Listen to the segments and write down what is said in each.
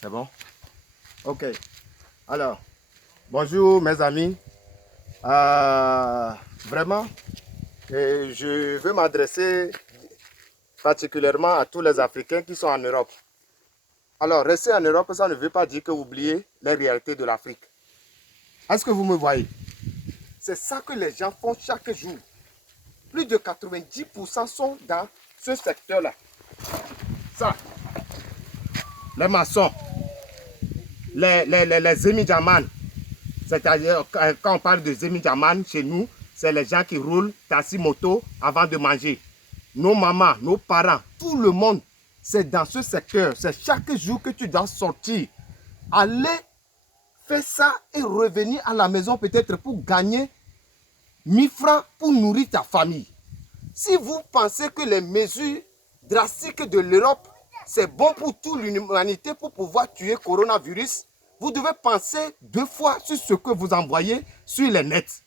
C'est bon? Ok. Alors, bonjour mes amis. Vraiment, je veux m'adresser particulièrement à tous les Africains qui sont en Europe. Alors, rester en Europe, ça ne veut pas dire que vous oubliez les réalités de l'Afrique. Est-ce que vous me voyez? C'est ça que les gens font chaque jour. Plus de 90% sont dans ce secteur-là. Ça, les maçons, les Zemi-Djaman. C'est-à-dire, quand on parle de Zemi-Djaman, chez nous, c'est les gens qui roulent taxi-moto avant de manger. Nos mamans, nos parents, tout le monde, c'est dans ce secteur. C'est chaque jour que tu dois sortir. Aller faire ça et revenir à la maison peut-être pour gagner 1000 francs pour nourrir ta famille. Si vous pensez que les mesures drastiques de l'Europe, c'est bon pour toute l'humanité pour pouvoir tuer coronavirus, vous devez penser 2 fois sur ce que vous envoyez sur les nets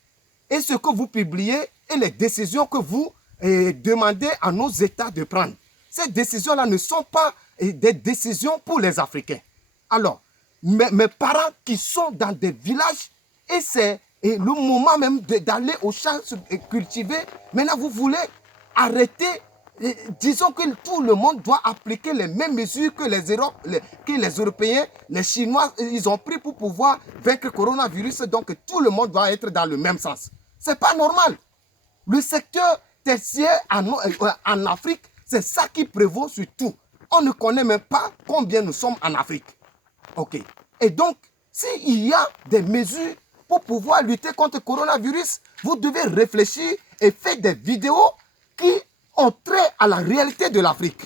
et ce que vous publiez et les décisions que vous demandez à nos États de prendre. Ces décisions-là ne sont pas des décisions pour les Africains. Alors, mes parents qui sont dans des villages, et c'est le moment même d'aller au champ cultiver, maintenant vous voulez arrêter. Disons que tout le monde doit appliquer les mêmes mesures que les Européens, les Chinois, ils ont pris pour pouvoir vaincre le coronavirus. Donc tout le monde doit être dans le même sens. Ce n'est pas normal. Le secteur tertiaire en Afrique, c'est ça qui prévaut sur tout. On ne connaît même pas combien nous sommes en Afrique. Ok. Et donc, s'il y a des mesures pour pouvoir lutter contre le coronavirus, vous devez réfléchir et faire des vidéos qui ont trait à la réalité de l'Afrique.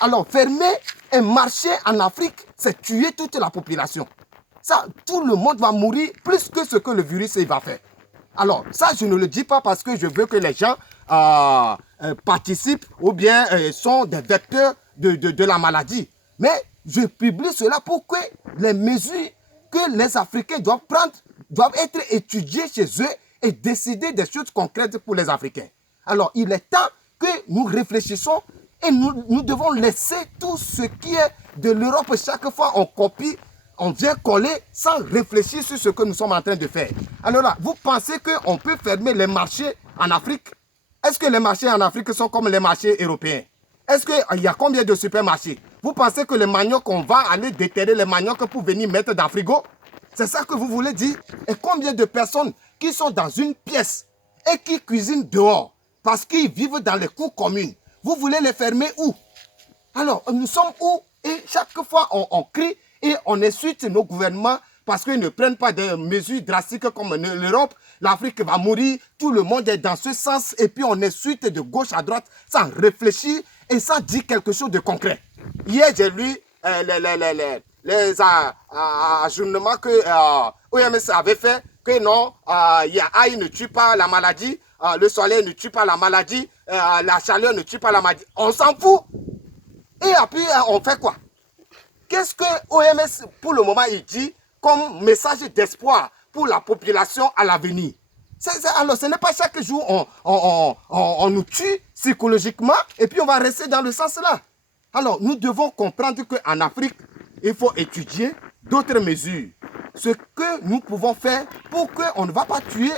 Alors, fermer un marché en Afrique, c'est tuer toute la population. Ça, tout le monde va mourir plus que ce que le virus va faire. Alors, ça, je ne le dis pas parce que je veux que les gens participent ou bien sont des vecteurs de la maladie. Mais je publie cela pour que les mesures que les Africains doivent prendre doivent être étudiées chez eux et décider des choses concrètes pour les Africains. Alors, il est temps que nous réfléchissons et nous devons laisser tout ce qui est de l'Europe. Chaque fois, on copie, on vient coller sans réfléchir sur ce que nous sommes en train de faire. Alors là, vous pensez qu'on peut fermer les marchés en Afrique? Est-ce que les marchés en Afrique sont comme les marchés européens? Est-ce qu'il y a combien de supermarchés? Vous pensez que les maniocs, on va aller déterrer les maniocs pour venir mettre dans le frigo? C'est ça que vous voulez dire? Et combien de personnes qui sont dans une pièce et qui cuisinent dehors parce qu'ils vivent dans les cours communes? Vous voulez les fermer où? Alors, nous sommes où? Et chaque fois, on crie et on insulte nos gouvernements parce qu'ils ne prennent pas des mesures drastiques comme l'Europe. L'Afrique va mourir, tout le monde est dans ce sens et puis on insulte de gauche à droite sans réfléchir et sans dire quelque chose de concret. Hier, j'ai lu les ajournements que OMS avait fait, que non, AI ne tue pas la maladie, le soleil ne tue pas la maladie, la chaleur ne tue pas la maladie. On s'en fout. Et après, on fait quoi? Qu'est-ce que OMS, pour le moment, il dit comme message d'espoir pour la population à l'avenir? Alors, ce n'est pas chaque jour on nous tue psychologiquement et puis on va rester dans le sens là. Alors, nous devons comprendre qu'en Afrique, il faut étudier d'autres mesures. Ce que nous pouvons faire pour qu'on ne va pas tuer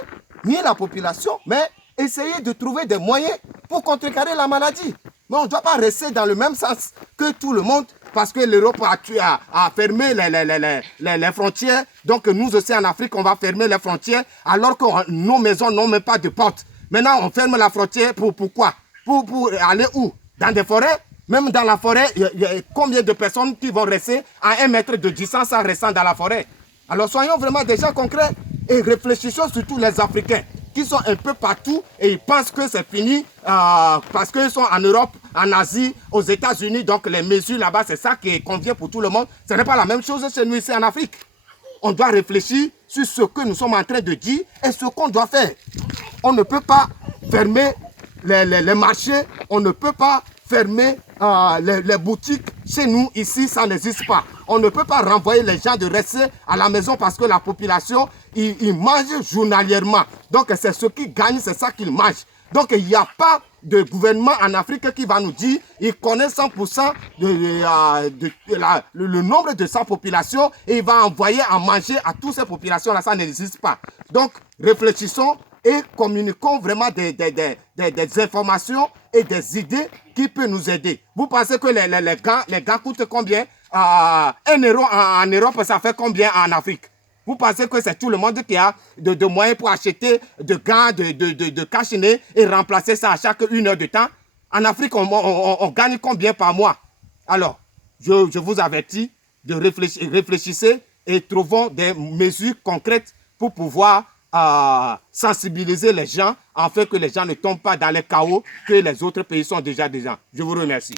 ni la population, mais essayer de trouver des moyens pour contrecarrer la maladie. Mais on ne doit pas rester dans le même sens que tout le monde parce que l'Europe a fermé les frontières. Donc nous aussi en Afrique, on va fermer les frontières alors que nos maisons n'ont même pas de porte. Maintenant, on ferme la frontière pourquoi? Pour aller où? Dans des forêts? Même dans la forêt, il y a combien de personnes qui vont rester à 1 mètre de distance en restant dans la forêt? Alors soyons vraiment des gens concrets et réfléchissons surtout les Africains qui sont un peu partout et ils pensent que c'est fini parce qu'ils sont en Europe, en Asie, aux États-Unis. Donc les mesures là-bas, c'est ça qui convient pour tout le monde. Ce n'est pas la même chose chez nous ici en Afrique. On doit réfléchir sur ce que nous sommes en train de dire et ce qu'on doit faire. On ne peut pas fermer les marchés, on ne peut pas fermer les boutiques. Chez nous, ici, ça n'existe pas. On ne peut pas renvoyer les gens de rester à la maison parce que la population, ils mangent journalièrement. Donc, c'est ce qu'ils gagnent, c'est ça qu'ils mangent. Donc, il n'y a pas de gouvernement en Afrique qui va nous dire il connaît 100% le nombre de sa population et il va envoyer à manger à toutes ces populations-là. Ça n'existe pas. Donc, réfléchissons et communiquons vraiment des informations et des idées qui peuvent nous aider. Vous pensez que les gants coûtent combien? 1 euro en Europe, ça fait combien en Afrique? Vous pensez que c'est tout le monde qui a de moyens pour acheter de gants, de cache-nez et remplacer ça à chaque 1 heure de temps? En Afrique, on gagne combien par mois? Alors, je vous avertis de réfléchissez et trouvons des mesures concrètes pour pouvoir sensibiliser les gens afin que les gens ne tombent pas dans les chaos que les autres pays sont déjà. Je vous remercie.